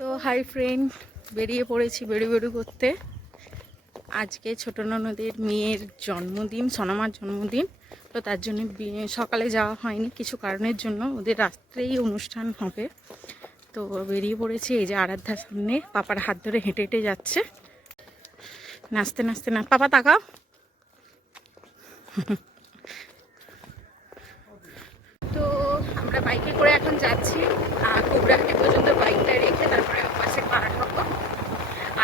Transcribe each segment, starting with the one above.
তো hi friend, বেরিয়ে পড়েছি বেরু করতে। আজকে ছোট ননদের মেয়ের জন্মদিন, সনামার জন্মদিন। তো তার জন্য সকালে যাওয়া হয়নি কিছু কারণের জন্য, ওদের রাত্রেই অনুষ্ঠান হবে। তো বেরিয়ে পড়েছি। এই যে আরাধ্যার সামনে পাপার হাত ধরে হেঁটে হেঁটে যাচ্ছে, নাচতে নাচতে। না পাপা তাকাও। তো আমরা বাইকে করে এখন যাচ্ছি কুবরাহাটি পর্যন্ত, বাইকটা রেখে তারপরে পাশে পার হবো।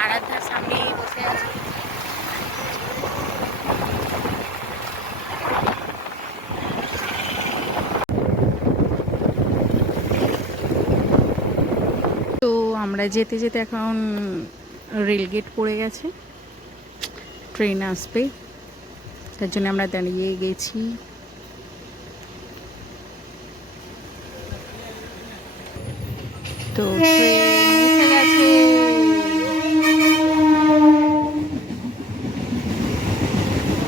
আরাধ্যার সামনেই বসে আছি। তো আমরা যেতে যেতে এখন রেলগেট পড়ে গেছে, ট্রেন আসবে, তার জন্য আমরা দাঁড়িয়ে গেছি। তো ট্রেন এসে গেছে,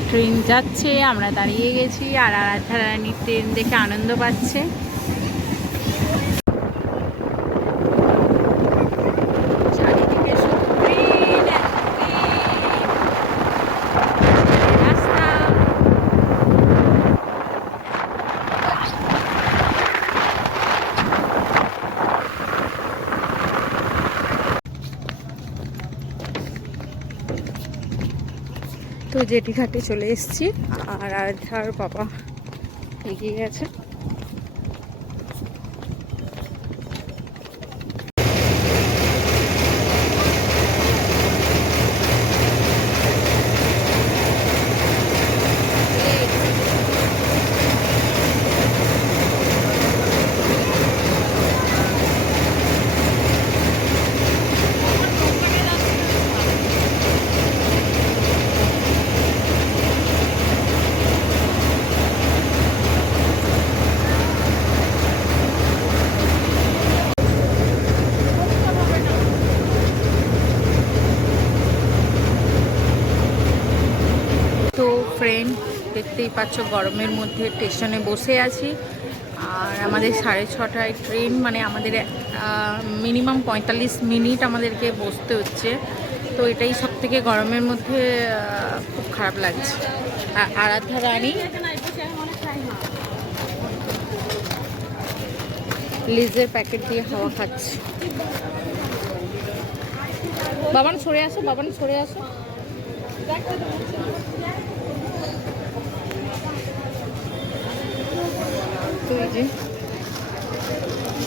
ট্রেন যাচ্ছে, আমরা দাঁড়িয়ে গেছি। আর আরাধ্যা রানী ট্রেন দেখে আনন্দ পাচ্ছে। চারিদিকে শুধু ট্রেন আর ট্রেন। রাস্তা তো জেটিঘাটে চলে এসেছি। আর আরাধ্যার বাবা এগিয়ে গেছে। তো ফ্রেন্ড, দেখতেই পাচ্ছ গরমের মধ্যে স্টেশনে বসে আছি। আর আমাদের 6:30টায় ট্রেন, মানে আমাদের মিনিমাম 45 মিনিট আমাদেরকে বসতে হচ্ছে। তো এটাই সব থেকে গরমের মধ্যে খুব খারাপ লাগছে। আরাধ্যা রানী লিজের প্যাকেট দিয়ে হাওয়া খাচ্ছে। বাবান সরে আসো, বাবান সরে আসো। তো এই যে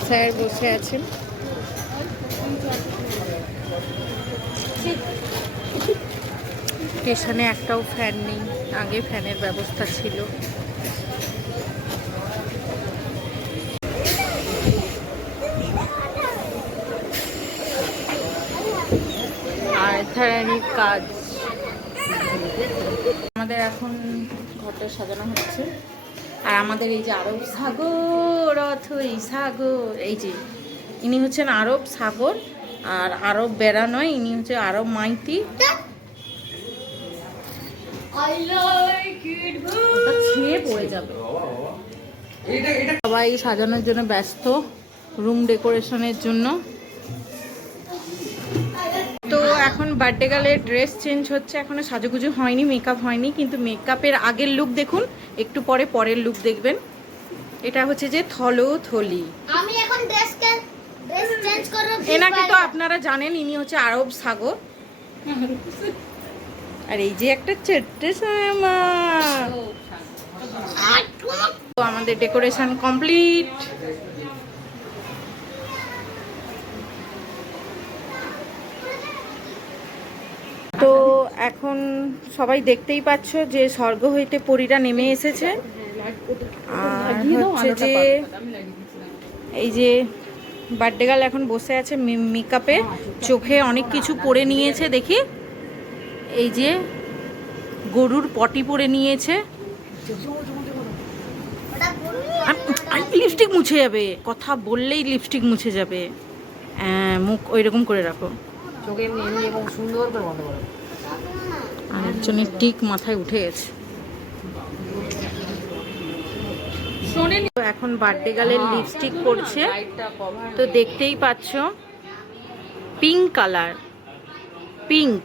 স্যার বসে আছেন। স্টেশনে একটাও ফ্যান নেই, আগে ফ্যানের ব্যবস্থা ছিল। আর ধারানির কাজ আমাদের এখন ঘরটা সাজানো হচ্ছে। আর আমাদের এই যে আরব সাগর, অথই সাগর, এই যে ইনি হচ্ছেন আরব সাগর। আর আরব বেড়া নয়, ইনি হচ্ছে আরব মাইতি। ছিঁড়ে পড়ে যাবে। সবাই সাজানোর জন্য ব্যস্ত, রুম ডেকোরেশনের জন্য। তো এখন বার্থডে গার্লের ড্রেস চেঞ্জ হচ্ছে, এখনো সাজুগুজু হয়নি, মেকআপ হয়নি। কিন্তু মেকআপের আগের লুক দেখুন, একটু পরে পরের লুক দেখবেন। এটা হচ্ছে যে থলি। আমি এখন ড্রেস চেঞ্জ করব। এনাকে তো আপনারা জানেন, ইনি হচ্ছে আরব সাগর। আর এই যে একটা ছোট্ট সামা। তো আমাদের ডেকোরেশন কমপ্লিট। তো এখন সবাই দেখতেই পাচ্ছ যে স্বর্গ হইতে পরীরা নেমে এসেছে। আর হচ্ছে যে এই যে বার্থডে গার্ল এখন বসে আছে মেকআপে, চোখে অনেক কিছু পরে নিয়েছে দেখি। এই যে গরুর পটি পরে নিয়েছে। লিপস্টিক মুছে যাবে, কথা বললেই লিপস্টিক মুছে যাবে। মুখ ওইরকম করে রাখো, আর একজনের টিক মাথায় উঠে গেছে। এখন বার্থডে গার্লের লিপস্টিক পরছে, তো দেখতেই পাচ্ছ। পিঙ্ক কালার, পিঙ্ক,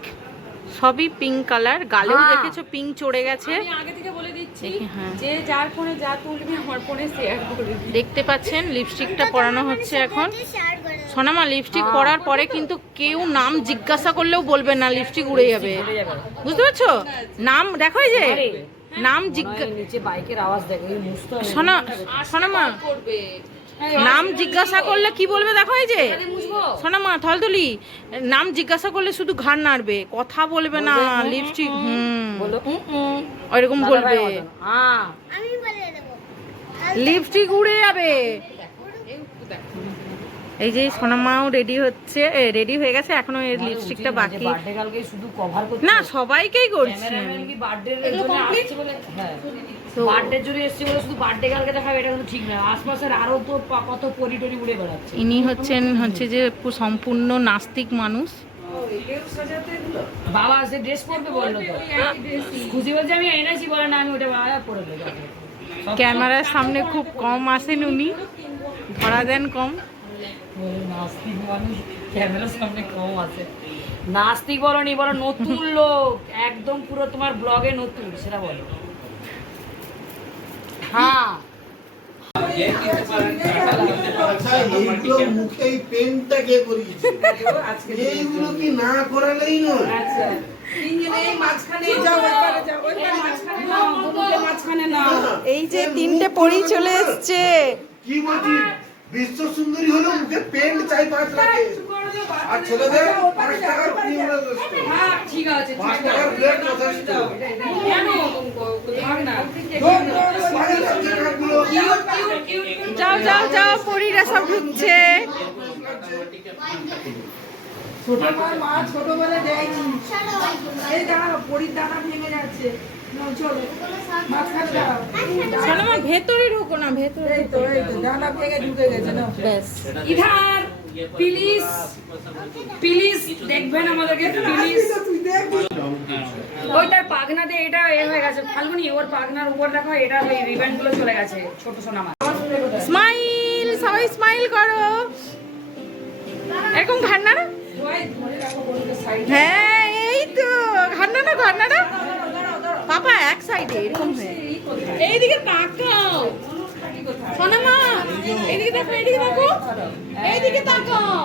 সবই পিঙ্ক কালার। গালেও হ্যাঁ। দেখেছো পিঙ্ক চড়ে গেছে। আমি আগে থেকে বলে দিচ্ছি দেখি, হ্যাঁ। যে যার ফোনে যা তুলবে আমার ফোনে শেয়ার করে দিই। দেখতে পাচ্ছেন লিপস্টিকটা পরানো হচ্ছে এখন। শেয়ার করে সোনামা লিপস্টিক পরার পরে কিন্তু কেউ নাম জিজ্ঞাসা করলেও বলবে না, লিপস্টিক উড়ে যাবে, চলে যাবে। বুঝতে পারছো? নাম দেখো, এই যে আরে, নাম মনে জিজ্ঞাসা, হয় নিচে বাইকের আওয়াজ দেখো, এই মুছতে হবে। সোনামা নাম জিজ্ঞাসা করলে কি বলবে দেখো, এই যে মুছবো? সোনামা থলতলি, নাম জিজ্ঞাসা করলে শুধু ঘাড় নাড়বে, কথা বলবে না। লিপস্টিক বলো ওইরকম বলবে, হ্যাঁ। আমি বলে দেব লিপস্টিক উড়ে যাবে। এই যে সোনামাও রেডি হচ্ছে, রেডি হয়ে গেছে, এখনো এর লিপস্টিকটা বাকি। বার্থডে কালকে শুধু কভার করতে না, সবাইকেই করছি। ক্যামেরাম্যান কি বার্থডে এর জন্য আসছে বলে, হ্যাঁ তো- বার্থডে জন্য এসেছে বলে শুধু বার্থডে কালকে দেখাবে, এটা কিন্তু ঠিক না। আশপাশের আরো তো কত পরিটরি উড়ে বেড়াচ্ছে। ইনি হচ্ছে যে সম্পূর্ণ নাস্তিক মানুষ। বাবা সে ড্রেস পরবে বললো তো, খুশি বলছে আমি এনেছি, বলে না আমি ওটা বাবা পরে দেবো। ক্যামেরার সামনে খুব কম আসেন উনি, ধরা দেন কম। নাস্তিক মানুষ ক্যামেরার সামনে কম আছে। নাস্তিক বলো নি, বলো নতুন লোক, একদম পুরো তোমার ব্লগে নতুন, সেটা বলো। হ্যাঁ আচ্ছা, এইগুলো মুখে এই পেনটা কে করিয়েছে? এইগুলো কি না করালেই নয়? এই যে তিনটে পরি চলে এসছে। কি বলছিস? বিশ্ব সুন্দরী হলো মুখে পেন চাই 5 লাখে, আর ছেলেদের 5 টাকার ক্রিম যথেষ্ট, হ্যাঁ ঠিক আছে, 5 টাকার প্লেট যথেষ্ট। কেন ভাগ না, ভালো লাগছে কাকগুলো। যাও যাও যাও, পরিরা সব ঢুকছে। সোনামা ভেতরে ঢুকো না, ভেতরে ব্যাস। ইধার প্লিজ প্লিজ দেখবেন আমাদেরকে প্লিজ। ওইটার পাগনা দিয়ে এটা এ হয়ে গেছে ফাল্গুনি, ওর পাগনার উপর দেখো এটা ওই রিবন গুলো চলে গেছে, ছোট সোনামা। স্মাইল, সবাই স্মাইল করো, এরকম ঘাড় নাড়া। হ্যাঁ এই তো ঘাড় নাড়া, ঘাড় নাড়া। পাপা এক সাইডে এরকম হয়ে, এইদিকে তাকাও সোনামা, এইদিকে দেখো, এইদিকে দেখো, এইদিকে তাকাও।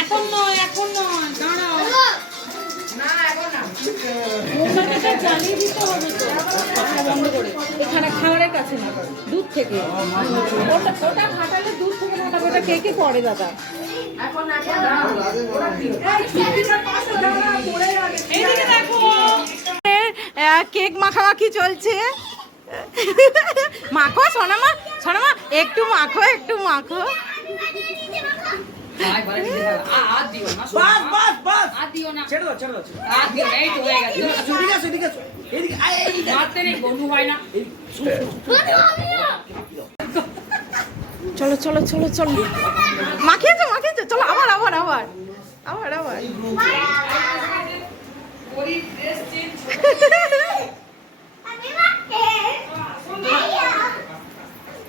এখন নয়, এখন নয়, দাঁড়াও। মোমবাতিটা জ্বালিয়ে দিতে হবে তো, কথা বন্ধ করে। এখানে খাবারের কাছে না, দুধ থেকে। ওটা ফাটালে দুধ থেকে ফাটাবে, ওটা কে কে পড়ে দাদা? এইদিকে দেখো, কেক মাখামাখি চলছে। মাখো সোনামা, সোনামা একটু মাখো, একটু মাখো। চলো চলো চলো চলো, মাখিয়েছো মাখিয়েছো, চলো আবার আবার আবার আবার আবার।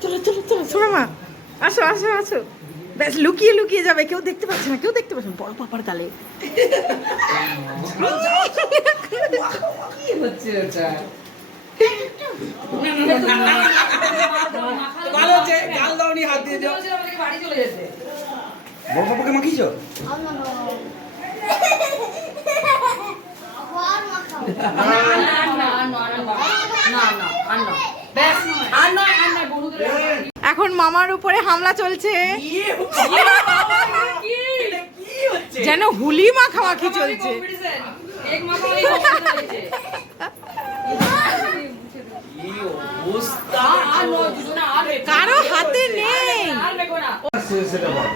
চলো চলো চলো, শোনো মা, আসো আসো আসো। ব্যাস লুকিয়ে লুকিয়ে যাবে, কেউ দেখতে পাচ্ছে না, কেউ দেখতে পাচ্ছে না। বড় পাপার গালে কি হচ্ছে ওটা? ভালো আছে, গাল দাওনি, হাত দিয়ে দাও। বাড়ি চলে যেতে। বড় পাপাকে মাখিয়েছো? এখন মামার উপরে হামলা চলছে, যেন হুলি মাখামাখি চলছে। কারো হাতে নেই। সেটা বল।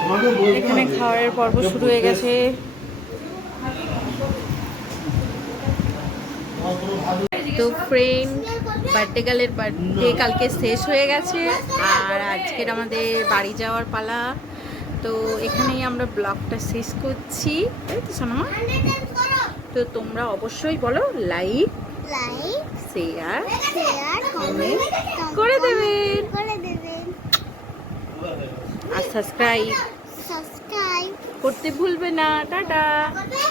তোমাকে বলতে এখানে হবে। খাওয়ার পর্ব শুরু হয়ে গেছে। তো ফ্রেন্ড, বার্থডে গার্লের বার্থডে কালকে শেষ হয়ে গেছে, আর আজকের আমাদের বাড়ি যাওয়ার পালা। তো এখানেই আমরা ব্লগটা শেষ করছি, তাই তো সোনামা? তো তোমরা অবশ্যই বলো like, like share, share comment আর সাবস্ক্রাইব সাবস্ক্রাইব করতে ভুলবে না। টাটা। করবে